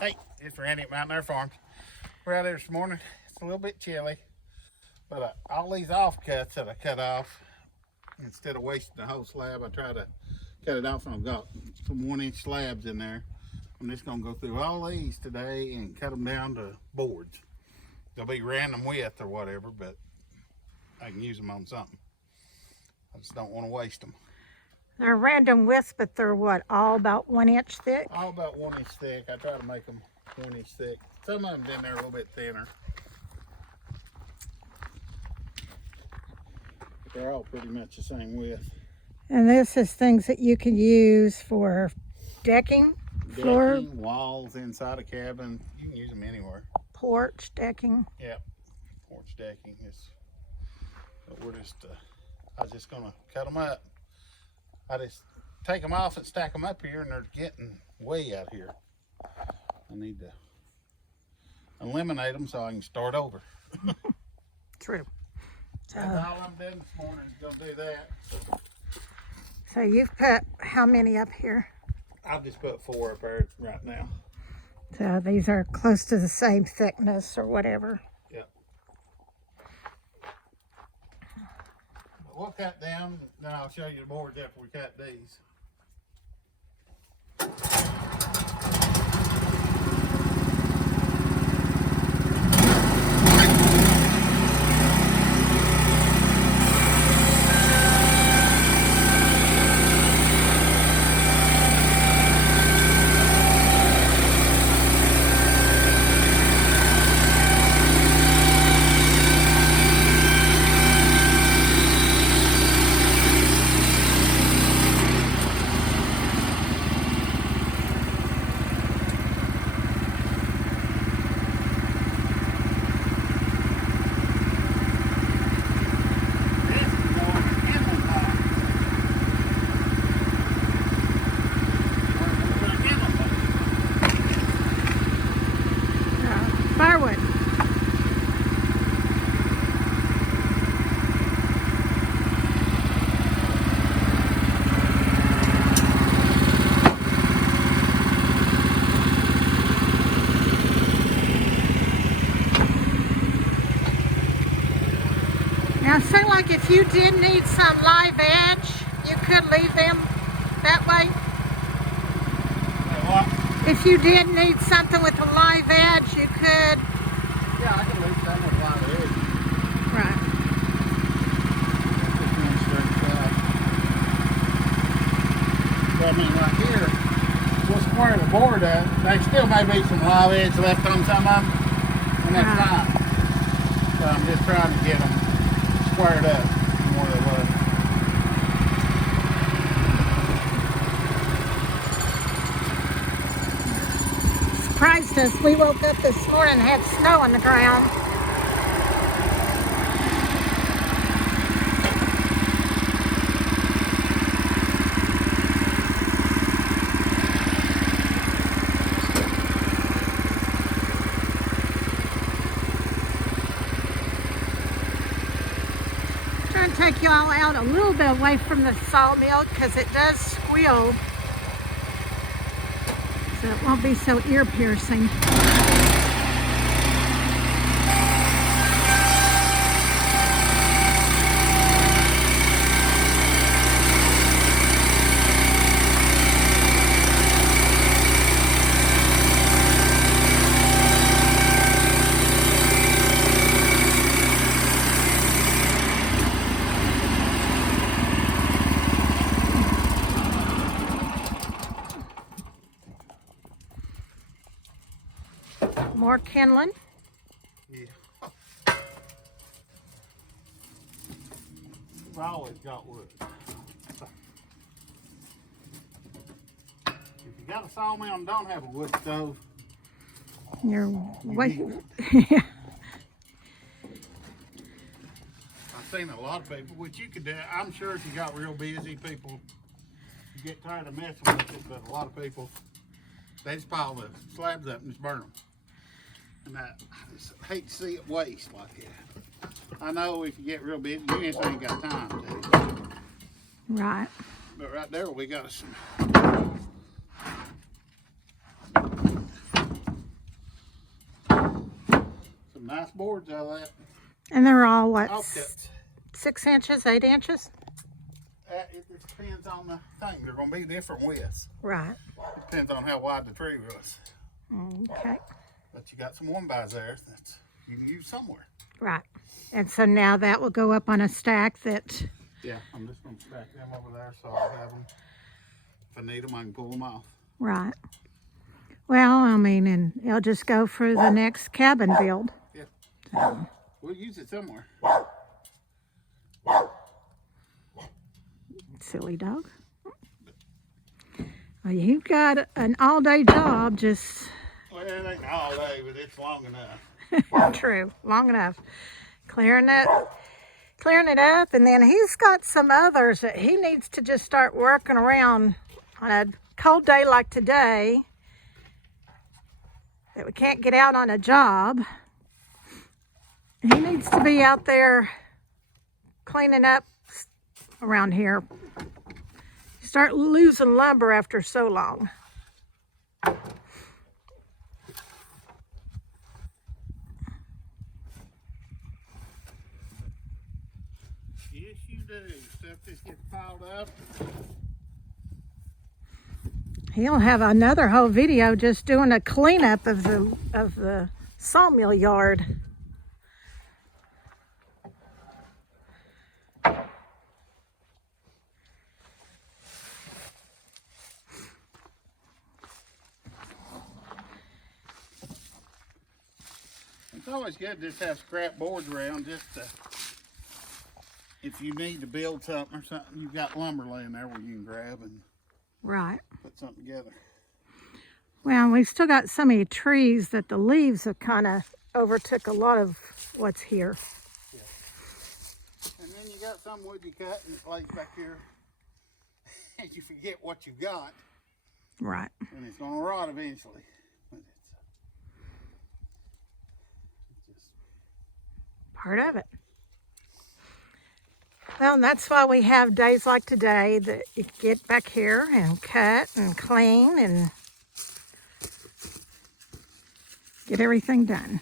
Hey, it's Randy at Mountain Air Farms. We're out there this morning. It's a little bit chilly, but all these offcuts that I cut off, instead of wasting the whole slab, I try to cut it off, and I've got some 1-inch slabs in there. I'm just gonna go through all these today and cut them down to boards. They'll be random width or whatever, but I can use them on something. I just don't want to waste them. They're random widths, but they're what, all about 1 inch thick? All about 1 inch thick. I try to make them 1 inch thick. Some of them in there a little bit thinner. But they're all pretty much the same width. And this is things that you can use for decking, floor, walls inside a cabin. You can use them anywhere. porch decking. Yep, porch decking is. But we're just. I was just gonna cut them up. I just take them off and stack them up here, and they're getting way out here. I need to eliminate them so I can start over. True. That's all I'm doing this morning is gonna do that. So you've put how many up here? I've just put 4 up there right now. So these are close to the same thickness or whatever. Yep. But we'll cut down, then I'll show you the boards after we cut these. Firewood. Now it seemed like if you did need some live edge, you could leave them that way. If you did need something with a live edge, you could. Yeah, I can leave some with a lot of edge. Right. But I mean, right here, we'll square the board up. There still may be some live edge left on some of them, and that's fine. So I'm just trying to get them squared up from where they was. Surprised us. We woke up this morning and had snow on the ground. Trying to take you all out a little bit away from the sawmill because it does squeal. So it won't be so ear piercing. More kindling. Yeah. We've always got wood. If you got a sawmill and don't have a wood stove, You're way. I've seen a lot of people, which you could do. I'm sure if you got real busy people, you get tired of messing with it, but a lot of people, they just pile the slabs up and just burn them. And I just hate to see it waste like that. I know if you get real busy, you just ain't got time to. Right. But right there we got some nice boards out of that. And they're all what? Offcuts. 6 inches, 8 inches? It depends on the thing. They're going to be different widths. Right. It depends on how wide the tree was. Okay. But you got some 1x there that you can use somewhere. Right. And so now that will go up on a stack that... Yeah, I'm just going to stack them over there so I'll have them. If I need them, I can pull them off. Right. Well, I mean, and it'll just go for the next cabin build. Yeah. We'll use it somewhere. Silly dog. Well, you've got an all-day job, just... Well, it ain't all day, but it's long enough. True, long enough. Clearing it up, and then he's got some others that he needs to just start working around on a cold day like today that we can't get out on a job. He needs to be out there cleaning up around here. Start losing lumber after so long. Yes, you do. Stuff just gets piled up. He'll have another whole video just doing a cleanup of the sawmill yard. It's always good to just have scrap boards around just to, if you need to build something or something, you've got lumber laying there where you can grab and Right. put something together. Well, we've still got so many trees that the leaves have kind of overtook a lot of what's here. Yeah. And then you got some wood you cut and it lays back here and you forget what you got. Right. And it's going to rot eventually. But it's just Part of it. Well, and that's why we have days like today that you get back here and cut and clean and get everything done.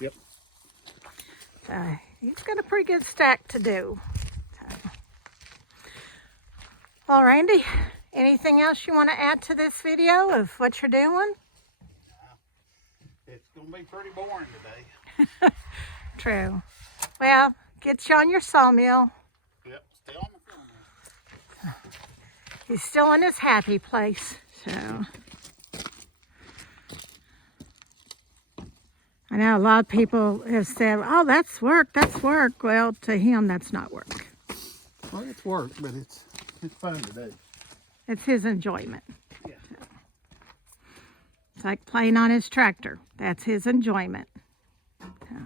Yep. He's got a pretty good stack to do. So. Well, Randy, anything else you want to add to this video of what you're doing? It's going to be pretty boring today. True. Well, get you on your sawmill. Yep, still on the phone. He's still in his happy place, so. I know a lot of people have said, oh, that's work, that's work. Well, to him, that's not work. Well, it's work, but it's fun to do. It's his enjoyment. Yeah. It's like playing on his tractor. That's his enjoyment. So.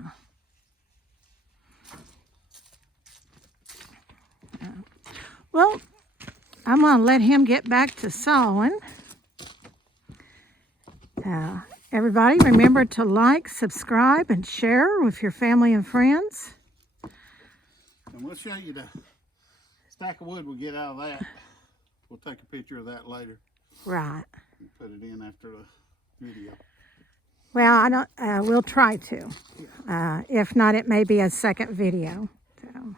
Well, I'm going to let him get back to sawing. Everybody, remember to like, subscribe, and share with your family and friends. And we'll show you the stack of wood we get out of that. We'll take a picture of that later. Right. And put it in after the video. Well, I don't. We'll try to. If not, it may be a second video. So.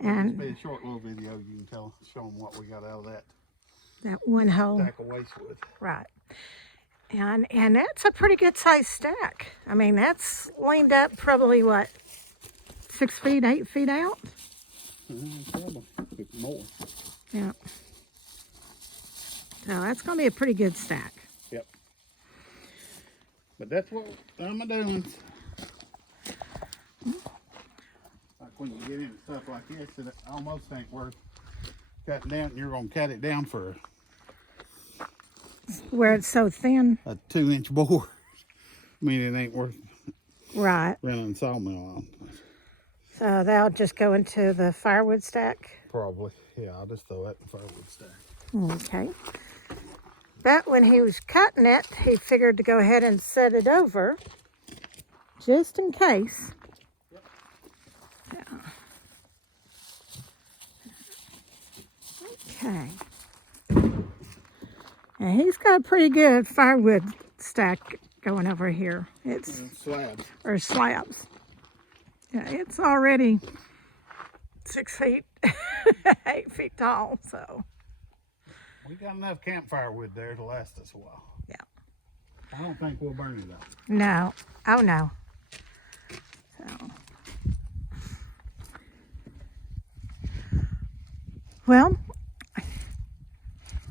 And it'll be a short little video. You can show them what we got out of that one hole. stack of waste wood. Right. And that's a pretty good sized stack. I mean, that's leaned up probably what, 6 feet, 8 feet out? Probably more. Yeah. So that's going to be a pretty good stack. Yep. But that's what I'm doing. Like when you get into stuff like this, it almost ain't worth cutting down. You're going to cut it down for Where it's so thin. a 2-inch board. I mean, it ain't worth Right. running sawmill on. So that'll just go into the firewood stack. Probably. Yeah, I'll just throw that in the firewood stack. Okay. But when he was cutting it, he figured to go ahead and set it over, just in case. Yep. Yeah. Okay. And he's got a pretty good firewood stack going over here. It's Slabs. or slabs. Yeah, it's already 6 feet, 8 feet tall. So We got enough campfire wood there to last us a while. yeah. I don't think we'll burn it up. No. Oh no. So. Well,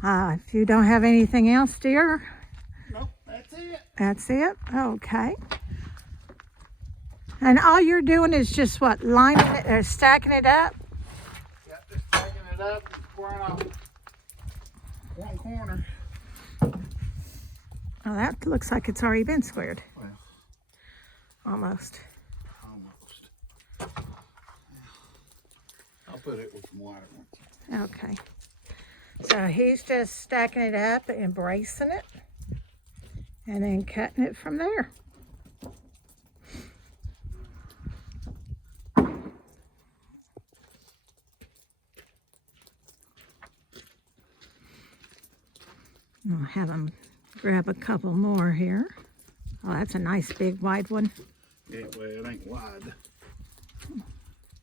if you don't have anything else, dear, Nope, that's it. that's it. Okay. And all you're doing is just what, lining it or stacking it up? Got this taking it up and squaring off one corner. Oh, that looks like it's already been squared. Well, Almost. almost. I'll put it with some water. Okay. So he's just stacking it up and bracing it and then cutting it from there. I'll have him grab a couple more here. Oh, that's a nice big wide one. Yeah, well, it ain't wide.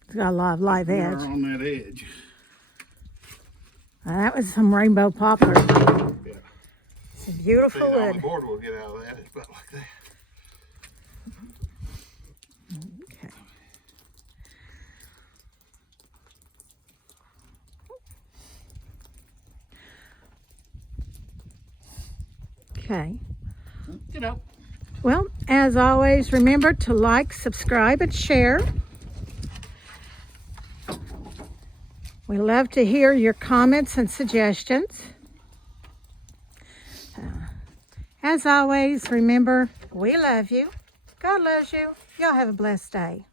It's got a lot of live More edge. on that edge. That was some rainbow poplar. Yeah. It's a beautiful See, the only wood. board we'll get out of that is about like that. Okay. Okay. You know. Well, as always, remember to like, subscribe, and share. We love to hear your comments and suggestions. As always, remember, we love you. God loves you. Y'all have a blessed day.